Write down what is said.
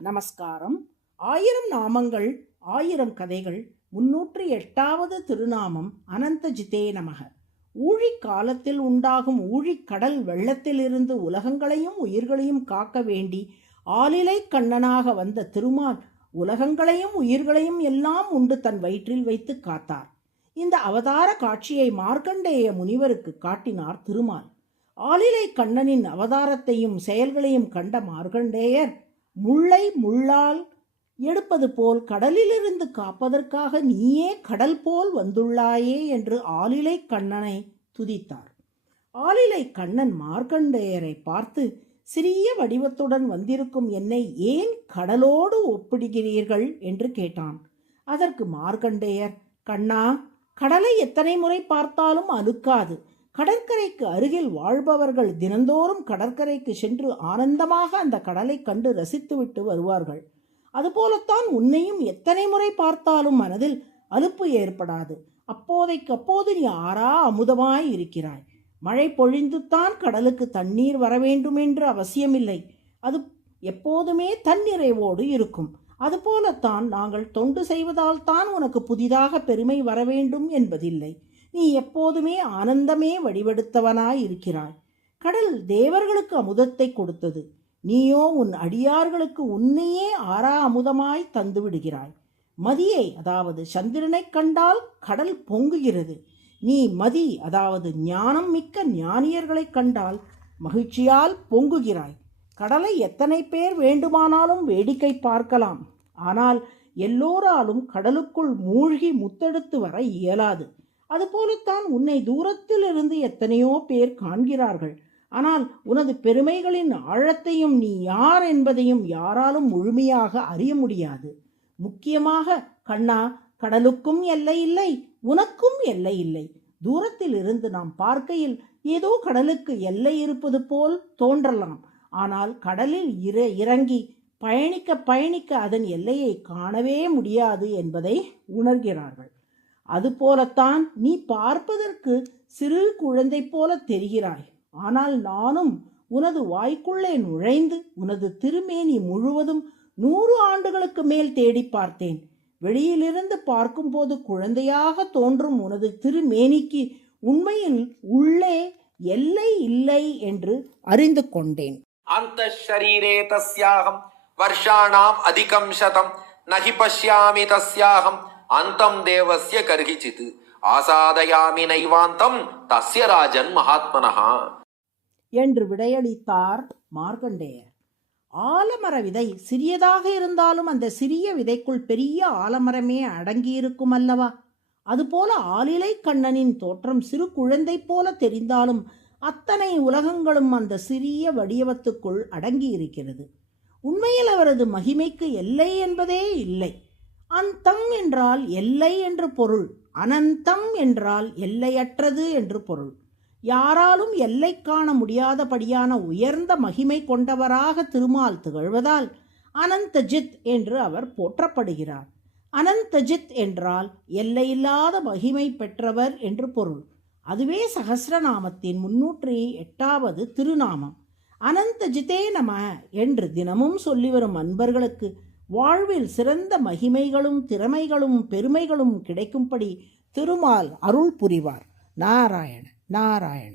நமஸ்காரம். 1000 நாமங்கள் 1000 கதைகள் 308வது திருநாமம் அனந்தஜிதே நமக. ஊழிக் காலத்தில் உண்டாகும் ஊழிக்கடல் வெள்ளத்திலிருந்து உலகங்களையும் உயிர்களையும் காக்க வேண்டி ஆலிலை கண்ணனாக வந்த திருமால் உலகங்களையும் உயிர்களையும் எல்லாம் உண்டு தன் வயிற்றில் வைத்து காத்தார். இந்த அவதார காட்சியை மார்க்கண்டேய முனிவருக்கு காட்டினார் திருமால். ஆலிலை கண்ணனின் அவதாரத்தையும் செயல்களையும் கண்ட மார்க்கண்டேயர் முள்ளை முள்ளால் எடுப்பது போல் கடலிலிருந்து காப்பதற்காக நீயே கடல் போல் வந்துள்ளாயே என்று ஆலிலை கண்ணனை துதித்தார். ஆலிலை கண்ணன் மார்க்கண்டேயரை பார்த்து, சிறிய வடிவத்துடன் வந்திருக்கும் என்னை ஏன் கடலோடு ஒப்பிடுகிறீர்கள் என்று கேட்டான். அதற்கு மார்க்கண்டேயர், கண்ணா, கடலை எத்தனை முறை பார்த்தாலும் அலுக்காது. கடற்கரைக்கு அருகில் வாழ்பவர்கள் தினந்தோறும் கடற்கரைக்கு சென்று ஆனந்தமாக அந்த கடலை கண்டு ரசித்துவிட்டு வருவார்கள். அதுபோலத்தான் உன்னையும் எத்தனை முறை பார்த்தாலும் மனதில் அலுப்பு ஏற்படாது. அப்போதைக்கப்போது நீ ஆறா அமுதமாய் இருக்கிறாய். மழை பொழிந்துத்தான் கடலுக்கு தண்ணீர் வர வேண்டும் என்று அவசியமில்லை. அது எப்போதுமே தன்னிறைவோடு இருக்கும். அதுபோலத்தான் நாங்கள் தொண்டு செய்வதால் தான் உனக்கு புதிதாக பெருமை வர வேண்டும் என்பதில்லை. நீ எப்போதுமே ஆனந்தமே வடிவெடுத்தவனாய் இருக்கிறாய். கடல் தேவர்களுக்கு அமுதத்தை கொடுத்தது. நீயோ உன் அடியார்களுக்கு உன்னையே ஆறா அமுதமாய் தந்து விடுகிறாய். மதியை, அதாவது சந்திரனை கண்டால் கடல் பொங்குகிறது. நீ மதி, அதாவது ஞானம் மிக்க ஞானியர்களை கண்டால் மகிழ்ச்சியால் பொங்குகிறாய். கடலை எத்தனை பேர் வேண்டுமானாலும் வேடிக்கை பார்க்கலாம். ஆனால் எல்லோராலும் கடலுக்குள் மூழ்கி முத்தெடுத்து வர இயலாது. அதுபோலத்தான் உன்னை தூரத்திலிருந்து எத்தனையோ பேர் காண்கிறார்கள். ஆனால் உனது பெருமைகளின் ஆழத்தையும் நீ யார் என்பதையும் யாராலும் முழுமையாக அறிய முடியாது. முக்கியமாக கண்ணா, கடலுக்கும் எல்லை இல்லை, உனக்கும் எல்லை இல்லை. தூரத்தில் இருந்து நாம் பார்க்கையில் ஏதோ கடலுக்கு எல்லை இருப்பது போல் தோன்றலாம். ஆனால் கடலில் இறங்கி பயணிக்க அதன் எல்லையை காணவே முடியாது என்பதை உணர்கிறார்கள். அதுபோலத்தான் நீ பார்ப்பதற்கு சிறு குழந்தை போல தெரிகிறாய். ஆனால் நானும் உனது வாய்க்குள்ளே நுழைந்து உனது திருமேனி முழுவதும் 100 ஆண்டுகளுக்கு மேல் தேடி பார்த்தேன். வெளியிலிருந்து பார்க்கும்போது குழந்தையாக தோன்றும் உனது திருமேனிக்கு உண்மையில் உள்ளே எல்லை இல்லை என்று அறிந்து கொண்டேன். அந்த ஷரீரே தஸ்யாகம் வர்ஷாணாம் அதிகம் சதம் நகி பஷ்யாமி தஸ்யாகம் அந்தம் தேவஸ்ய கர்ஹிசித் ஆசாதயாமி நைவாந்தம் தஸ்ய ராஜன் மகாத்மனஹா என்று விடையளித்தார் மார்க்கண்டேயர். ஆலமர விதை சிறியதாக இருந்தாலும் அந்த சிறிய விதைக்குள் பெரிய ஆலமரமே அடங்கியிருக்கும் அல்லவா? அதுபோல ஆலிலை கண்ணனின் தோற்றம் சிறு குழந்தை போல தெரிந்தாலும் அத்தனை உலகங்களும் அந்த சிறிய வடிவத்துக்குள் அடங்கியிருக்கிறது. உண்மையில் அவரது மகிமைக்கு எல்லை என்பதே இல்லை. அந்தம் என்றால் எல்லை என்று பொருள். அனந்தம் என்றால் எல்லையற்றது என்று பொருள். யாராலும் எல்லை காண முடியாதபடியான உயர்ந்த மகிமை கொண்டவராக திருமால் திகழ்வதால் அனந்தஜித் என்று அவர் போற்றப்படுகிறார். அனந்தஜித் என்றால் எல்லையில்லாத மகிமை பெற்றவர் என்று பொருள். அதுவே சகஸ்ரநாமத்தின் 308வது திருநாமம். அனந்தஜிதே நம என்று தினமும் சொல்லி வரும் அன்பர்களுக்கு வாழ்வில் சிறந்த மகிமைகளும் திறமைகளும் பெருமைகளும் கிடைக்கும்படி திருமால் அருள் புரிவார். நாராயண நாராயண.